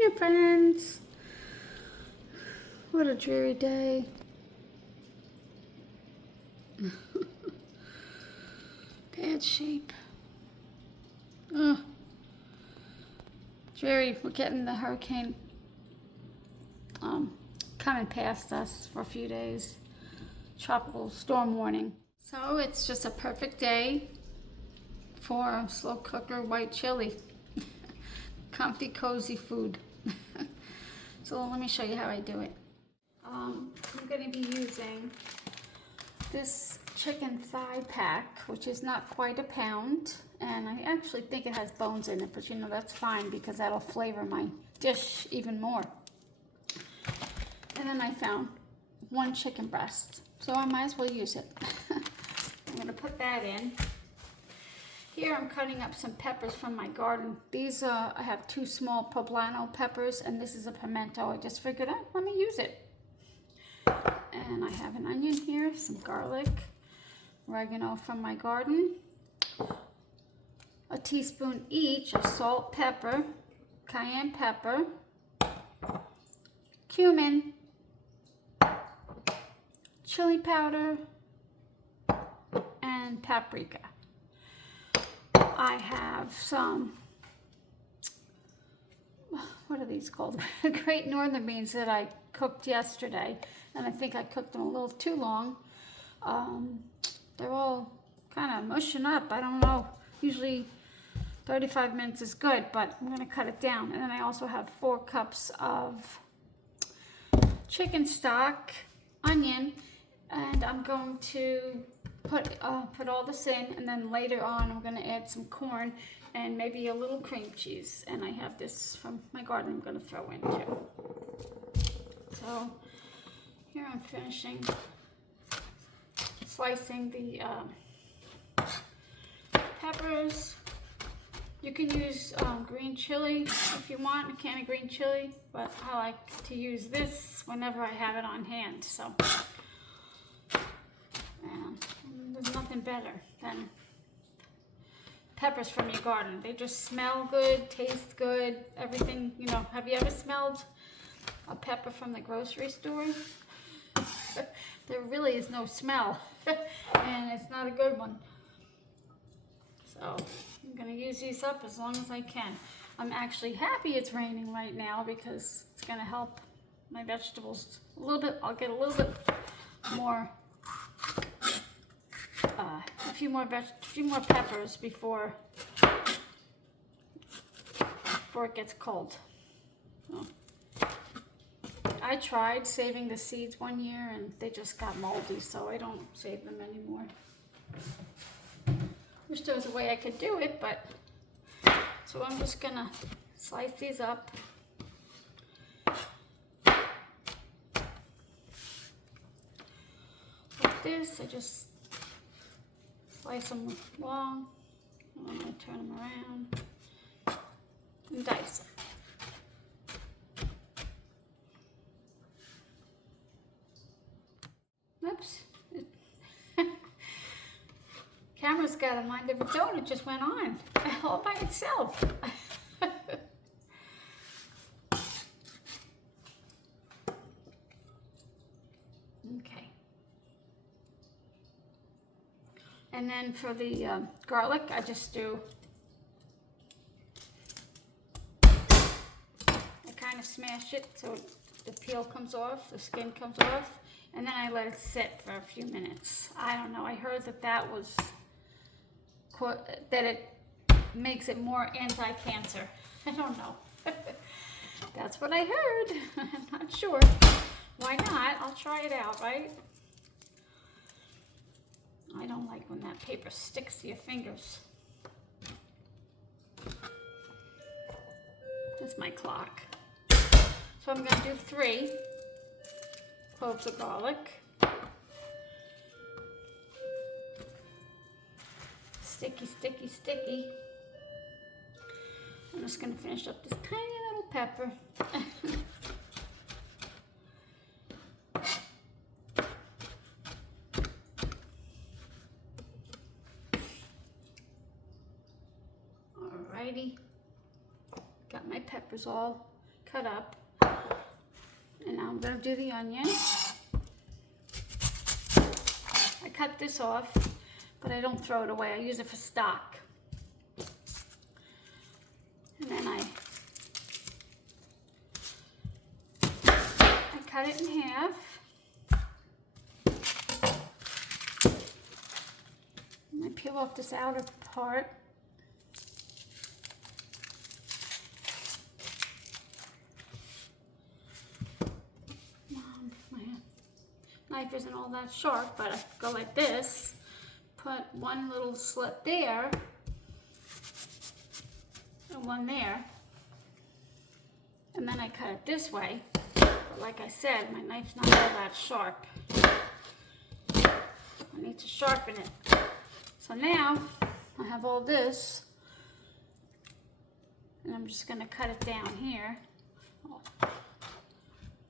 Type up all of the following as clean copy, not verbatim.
Hey friends, what a dreary day. Bad shape. Ugh. Dreary, we're getting the hurricane coming past us for a few days. Tropical storm warning. So it's just a perfect day for a slow cooker white chili. Comfy, cozy food. So let me show you how I do it. I'm going to be using this chicken thigh pack, which is not quite a pound, and I actually think it has bones in it, but you know, that's fine because that'll flavor my dish even more. And then I found one chicken breast, so I might as well use it. I'm going to put that in. Here I'm cutting up some peppers from my garden. These I have two small poblano peppers, and this is a pimento. I just figured out, let me use it. And I have an onion here, some garlic, oregano from my garden, a teaspoon each of salt, pepper, cayenne pepper, cumin, chili powder, and paprika. I have some, what are these called? Great Northern beans that I cooked yesterday, and I think I cooked them a little too long. They're all kind of mushing up. I don't know. Usually 35 minutes is good, but I'm going to cut it down. And then I also have 4 cups of chicken stock, onion, and I'm going to put all this in, and then later on I'm going to add some corn and maybe a little cream cheese. And I have this from my garden I'm going to throw in too. So here I'm finishing slicing the peppers. You can use green chili if you want, a can of green chili, but I like to use this whenever I have it on hand. So there's nothing better than peppers from your garden. They just smell good, taste good, everything, you know. Have you ever smelled a pepper from the grocery store? There really is no smell, and it's not a good one. So I'm going to use these up as long as I can. I'm actually happy it's raining right now because it's going to help my vegetables a little bit. I'll get a little bit more, a few more peppers before it gets cold. So, I tried saving the seeds one year and they just got moldy, so I don't save them anymore. Wish there was a way I could do it, but so I'm just gonna slice these up. Like this, I just slice them long, and I'm gonna turn them around and dice them. Oops. Camera's got a mind of its own. It just went on all by itself. Okay. And then for the garlic, I just do, I kind of smash it so the peel comes off, the skin comes off, and then I let it sit for a few minutes. I don't know, I heard that that it makes it more anti-cancer. I don't know. That's what I heard. I'm not sure. Why not? I'll try it out, right? I don't like when that paper sticks to your fingers. That's my clock. So I'm going to do 3 cloves of garlic. Sticky, sticky, sticky. I'm just going to finish up this tiny little pepper. Alrighty. Got my peppers all cut up. And now I'm gonna do the onion. I cut this off, but I don't throw it away. I use it for stock. And then I cut it in half. And I peel off this outer part. My knife isn't all that sharp, but I go like this, put one little slit there, and one there, and then I cut it this way. But like I said, my knife's not all that sharp. I need to sharpen it. So now I have all this, and I'm just gonna cut it down here. Oh,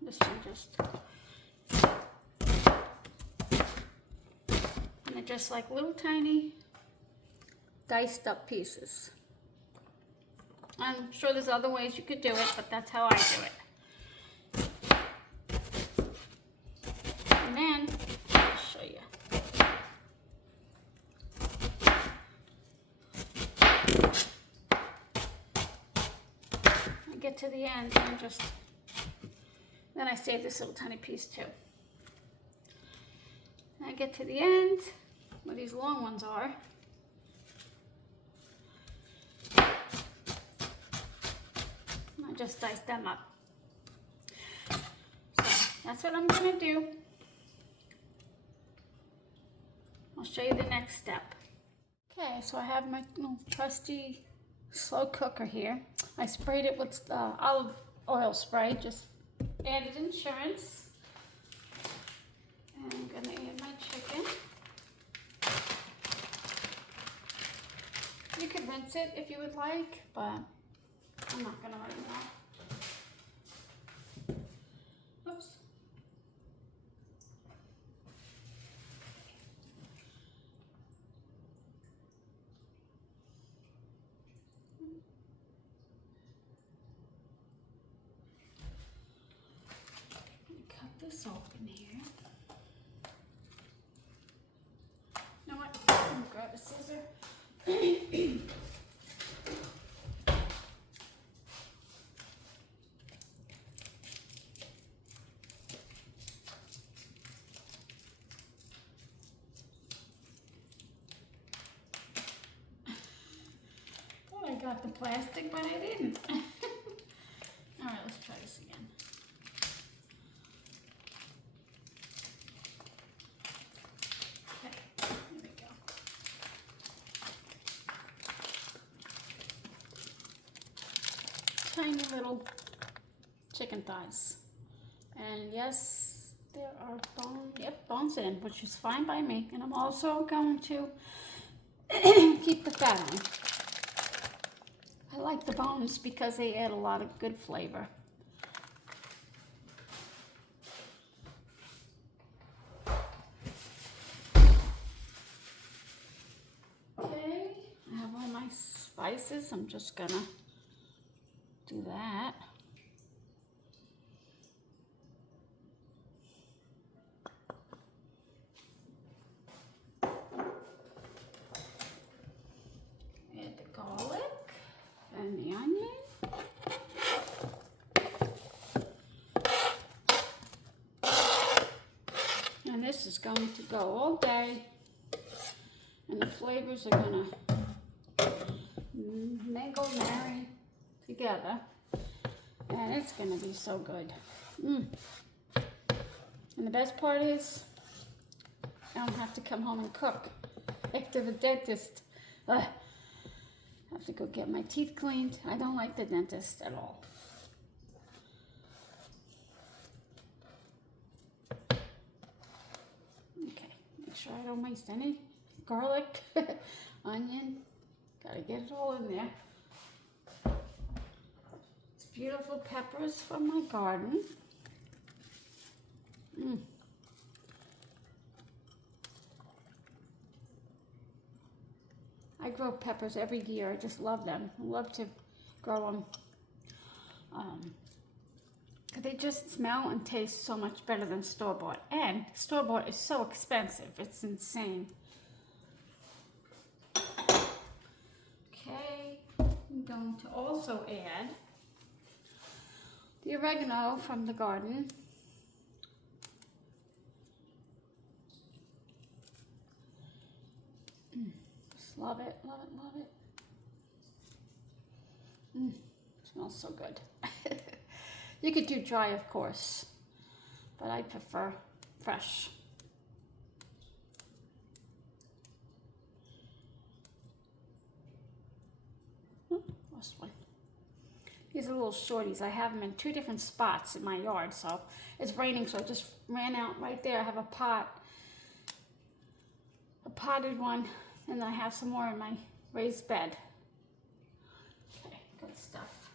this one just, and they're just like little tiny diced up pieces. I'm sure there's other ways you could do it, but that's how I do it. And then, I'll show you. I get to the end and then I save this little tiny piece too. And I get to the end, where these long ones are. I just dice them up. So that's what I'm gonna do. I'll show you the next step. Okay, so I have my little trusty slow cooker here. I sprayed it with olive oil spray, just added insurance. And I'm gonna add my chicken. You could rinse it if you would like, but I'm not gonna right now. Oops. Cut this open here. You know what? I'm gonna grab a scissor. I got the plastic, but I didn't. All right, let's try this again. Okay, here we go. Tiny little chicken thighs. And yes, there are bones in, which is fine by me. And I'm also going to keep the fat on. I like the bones because they add a lot of good flavor. Okay, I have all my spices. I'm just gonna do that. Add the garlic and the onion. And this is going to go all day, and the flavors are gonna mingle, marry together, and it's gonna be so good. And the best part is, I don't have to come home and cook after the dentist. I have to go get my teeth cleaned. I don't like the dentist at all. Okay, make sure I don't waste any garlic, onion. Gotta get it all in there. It's beautiful peppers from my garden. I grow peppers every year. I just love them. I love to grow them. They just smell and taste so much better than store-bought. And store-bought is so expensive. It's insane. Okay, I'm going to also add the oregano from the garden. Just love it, love it, love it. Smells so good. You could do dry, of course, but I prefer fresh. Lost one. These are little shorties. I have them in 2 different spots in my yard, so it's raining, so I just ran out right there. I have a potted one, and I have some more in my raised bed. Okay, good stuff.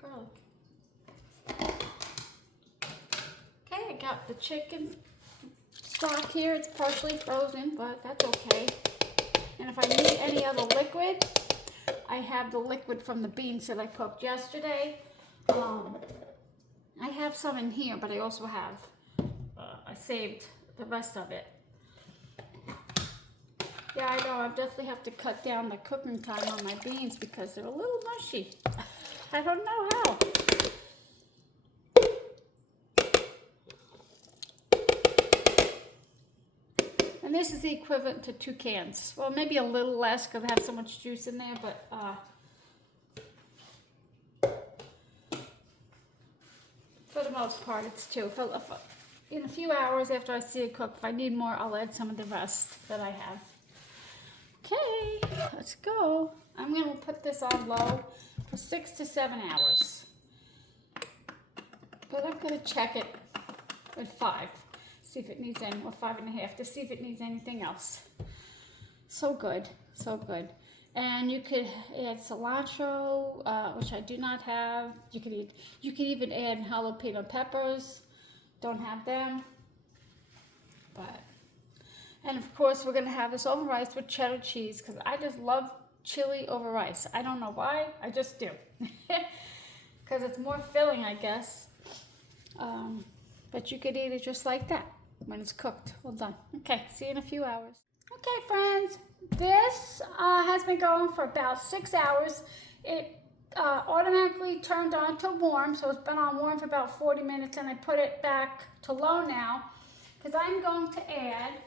Garlic. Okay, I got the chicken stock here. It's partially frozen, but that's okay. And if I need any other liquid, I have the liquid from the beans that I cooked yesterday. I have some in here, but I also have, I saved the rest of it. Yeah, I know, I definitely have to cut down the cooking time on my beans because they're a little mushy. I don't know how. And this is the equivalent to 2 cans. Well, maybe a little less because I have so much juice in there, but for the most part, it's 2. In a few hours after I see it cook, if I need more, I'll add some of the rest that I have. Okay, let's go. I'm going to put this on low for 6 to 7 hours. But I'm going to check it at 5. See if it needs any more, 5.5, to see if it needs anything else. So good, so good. And you could add cilantro, which I do not have. You could even add jalapeno peppers. Don't have them. And of course, we're gonna have this over rice with cheddar cheese because I just love chili over rice. I don't know why, I just do. Because it's more filling, I guess. But you could eat it just like that when it's cooked. Well done. Okay, see you in a few hours. Okay, friends, this has been going for about 6 hours. It automatically turned on to warm, so it's been on warm for about 40 minutes, and I put it back to low now because I'm going to add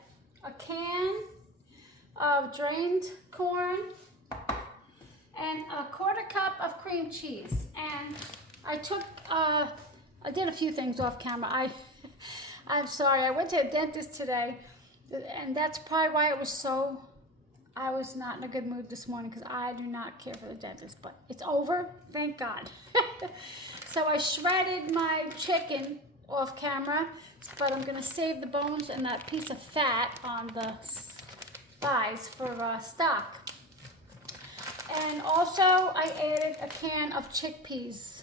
a can of drained corn and a 1/4 cup of cream cheese. And I took, I did a few things off camera. I'm sorry, I went to a dentist today, and that's probably why I was not in a good mood this morning because I do not care for the dentist, but it's over, thank God. So I shredded my chicken off camera, but I'm gonna save the bones and that piece of fat on the thighs for stock. And also I added a can of chickpeas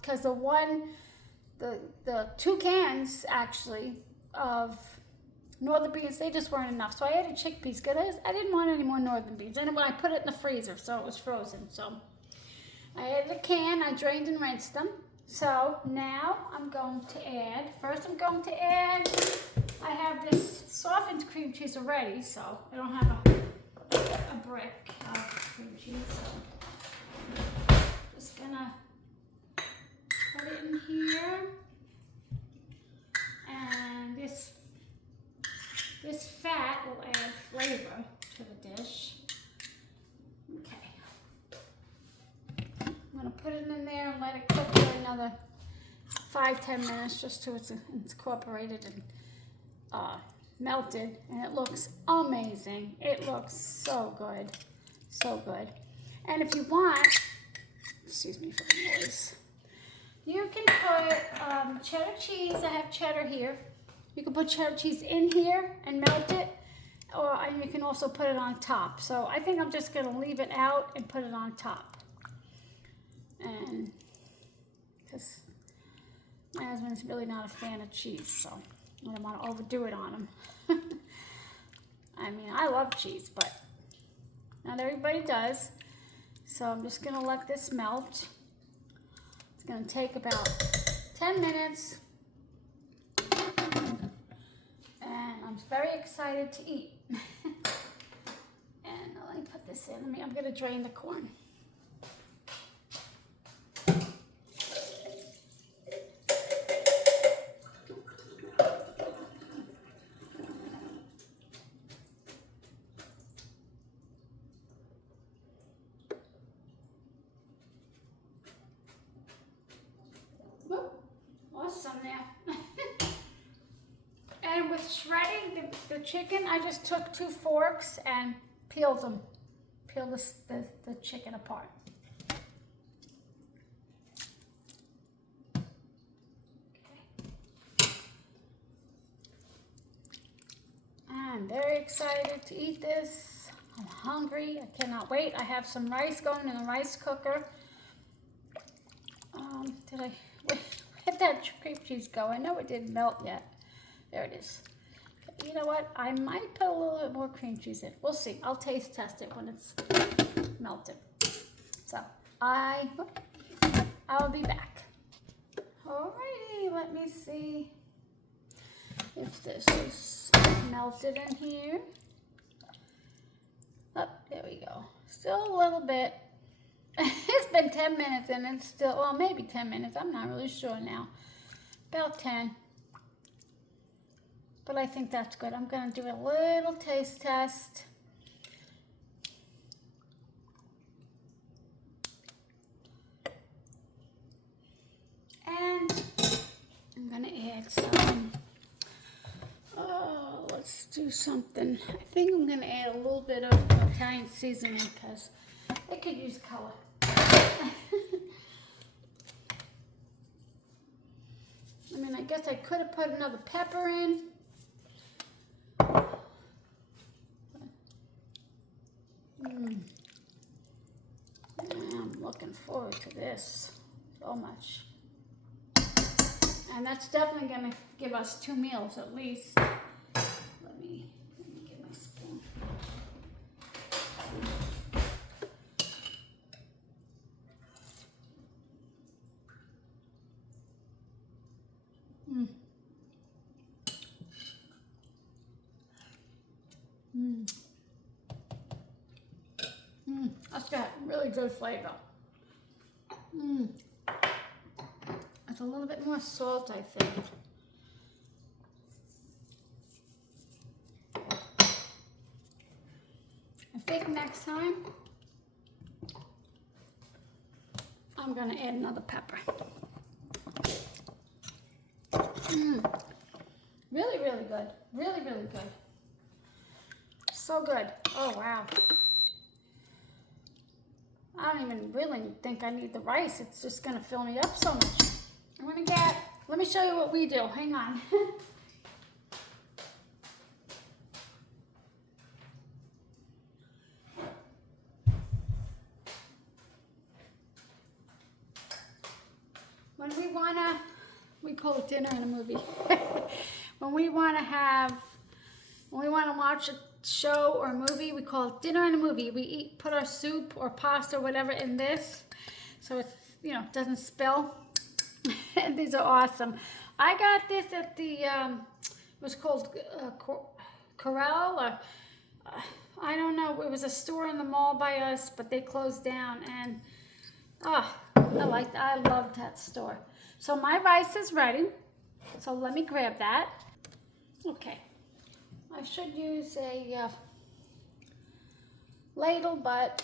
because the 2 cans actually of northern beans, they just weren't enough. So I added chickpeas because I didn't want any more northern beans. And when I put it in the freezer, so it was frozen. So I added a can, I drained and rinsed them. So now I'm going to add, I have this softened cream cheese already, so I don't have a brick of cream cheese. So just gonna put it in here. And this fat will add flavor to the dish. Okay. I'm gonna put it in there and let it cook for another 5-10 minutes just till it's incorporated and melted. And it looks amazing. It looks so good, so good. And if you want, excuse me for the noise, you can put cheddar cheese. I have cheddar here. You can put cheddar cheese in here and melt it, and you can also put it on top. So I think I'm just gonna leave it out and put it on top. And because my husband's really not a fan of cheese, so I don't want to overdo it on him. I mean, I love cheese, but not everybody does. So I'm just gonna let this melt It's gonna take about 10 minutes. And I'm very excited to eat. And let me put this in. I'm gonna drain the corn. Awesome there. And with shredding the chicken, I just took 2 forks and peeled them. Peeled the chicken apart. Okay. I'm very excited to eat this. I'm hungry. I cannot wait. I have some rice going in the rice cooker. Where'd that cream cheese go? I know it didn't melt yet. There it is. You know what? I might put a little bit more cream cheese in. We'll see. I'll taste test it when it's melted. So I'll be back. Alrighty, let me see if this is melted in here. Oh, there we go. Still a little bit. It's been 10 minutes and it's still, well, maybe 10 minutes. I'm not really sure now. About 10. But I think that's good. I'm going to do a little taste test. And I'm going to add some, let's do something. I think I'm going to add a little bit of Italian seasoning because it could use color. I mean, I guess I could have put another pepper in. I'm looking forward to this so much. And that's definitely going to give us 2 meals at least. Let me get my spoon. That's got really good flavor. It's a little bit more salt, I think. I think next time I'm gonna add another pepper. Really, really good. Really, really good. So good. Oh, wow. I don't even really think I need the rice. It's just gonna fill me up so much. Let me show you what we do. Hang on. When we call it dinner and a movie. When we want to watch a show or a movie, we call it dinner and a movie. We put our soup or pasta or whatever in this, so it's, doesn't spill. These are awesome. I got this at the, it was called Corral, or I don't know. It was a store in the mall by us, but they closed down, and I loved that store. So my rice is ready. So let me grab that. Okay. I should use a ladle, but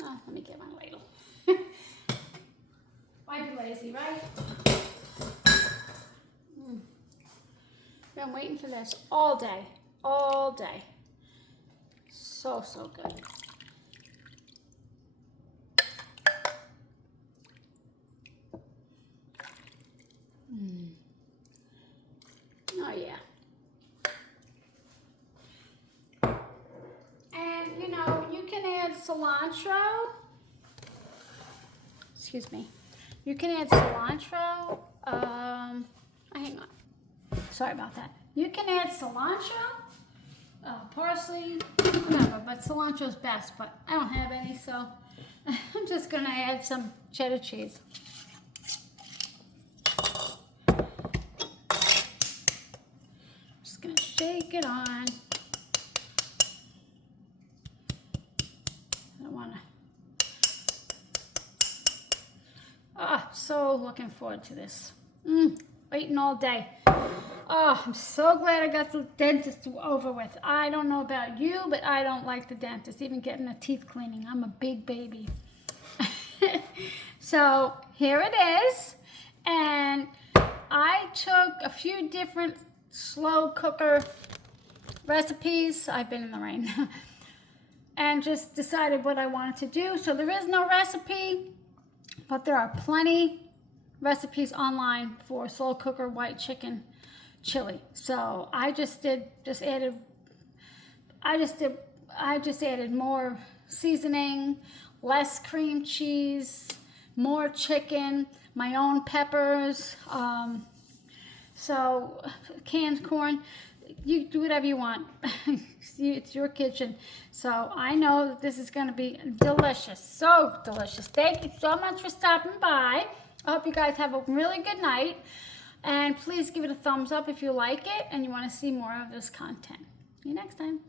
let me get my ladle. Why be lazy, right? Been waiting for this all day. All day. So good. Oh yeah. And you can add cilantro. Excuse me. You can add cilantro. Hang on. Sorry about that. You can add cilantro, parsley, whatever, but cilantro is best, but I don't have any, so I'm just gonna add some cheddar cheese. shake it on. I don't want to. Oh, so looking forward to this. Waiting all day. Oh, I'm so glad I got the dentist over with. I don't know about you, but I don't like the dentist, even getting a teeth cleaning. I'm a big baby. So here it is. And I took a few different slow cooker recipes. I've been in the rain. And just decided what I wanted to do. So there is no recipe, but there are plenty recipes online for slow cooker white chicken chili. So I just added more seasoning, less cream cheese, more chicken, my own peppers, so canned corn. You do whatever you want. It's your kitchen. So I know that this is going to be delicious. So delicious. Thank you so much for stopping by. I hope you guys have a really good night. And please give it a thumbs up if you like it and you want to see more of this content. See you next time.